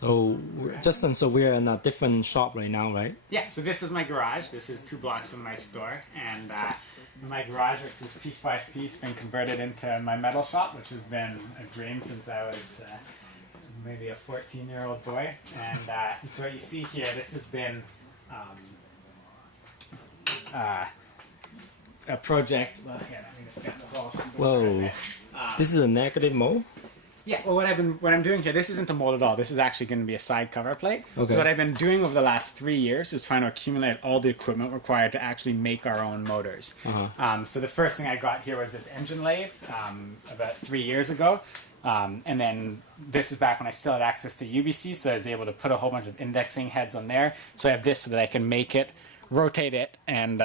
So, Justin, so we're in a different shop right now, right? Yeah, so this is my garage. This is 2 blocks from my store. And my garage, which is piece by piece, been converted into my metal shop, which has been a dream since I was maybe a 14-year-old boy. And so what you see here, this has been a project. Well, here, let me just get the walls. Whoa. This is a negative mold? Yeah, well, what I'm doing here, this isn't a mold at all. This is actually going to be a side cover plate. Okay. So what I've been doing over the last 3 years is trying to accumulate all the equipment required to actually make our own motors. So the first thing I got here was this engine lathe about 3 years ago. And then this is back when I still had access to UBC, so I was able to put a whole bunch of indexing heads on there. So I have this so that I can make it, rotate it, and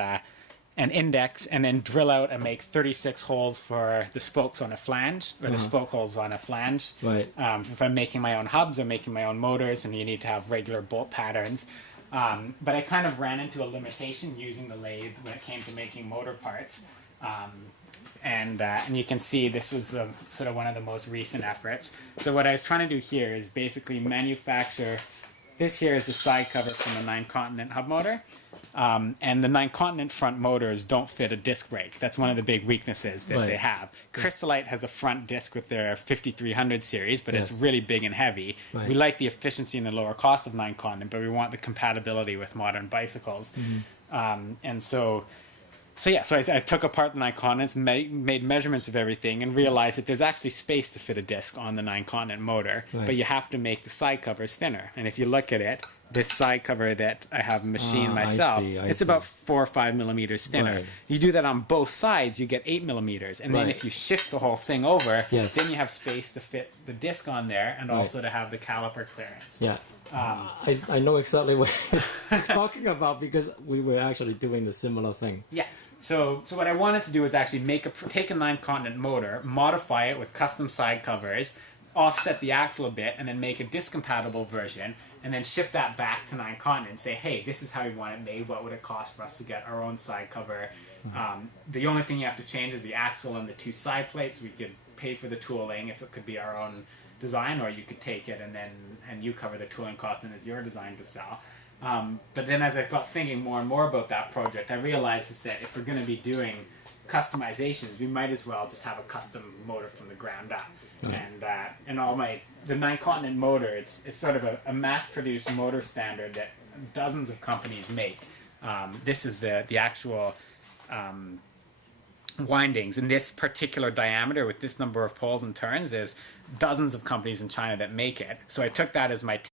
index, and then drill out and make 36 holes for the spokes on a flange, or the spoke holes on a flange. Right. If I'm making my own hubs or making my own motors, and you need to have regular bolt patterns. But I kind of ran into a limitation using the lathe when it came to making motor parts. And you can see this was sort of one of the most recent efforts. So what I was trying to do here is basically manufacture, this here is the side cover from the 9-continent hub motor. And the 9-continent front motors don't fit a disc brake. That's one of the big weaknesses that they have. Crystalite has a front disc with their 5300 series, but it's really big and heavy. We like the efficiency and the lower cost of 9-continent, but we want the compatibility with modern bicycles. And so I took apart the 9-continents, made measurements of everything, and realized that there's actually space to fit a disc on the 9-continent motor, but you have to make the side covers thinner. And if you look at it, this side cover that I have machined myself, it's about 4 or 5 millimeters thinner. You do that on both sides, you get 8 millimeters. And then if you shift the whole thing over, then you have space to fit the disc on there and also to have the caliper clearance. Yeah. I know exactly what you're talking about because we were actually doing the similar thing. Yeah. So what I wanted to do was actually take a 9-continent motor, modify it with custom side covers, offset the axle a bit, and then make a disc-compatible version, and then ship that back to 9-continent and say, hey, this is how we want it made. What would it cost for us to get our own side cover? The only thing you have to change is the axle and the 2 side plates. We could pay for the tooling if it could be our own design, or you could take it and you cover the tooling cost and it's your design to sell. But then as I got thinking more and more about that project, I realized is that if we're going to be doing customizations, we might as well just have a custom motor from the ground up. And the 9-continent motor, it's sort of a mass-produced motor standard that dozens of companies make. This is the actual windings. In this particular diameter with this number of poles and turns, there's dozens of companies in China that make it. So I took that as my